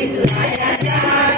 It's like a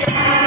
Hey!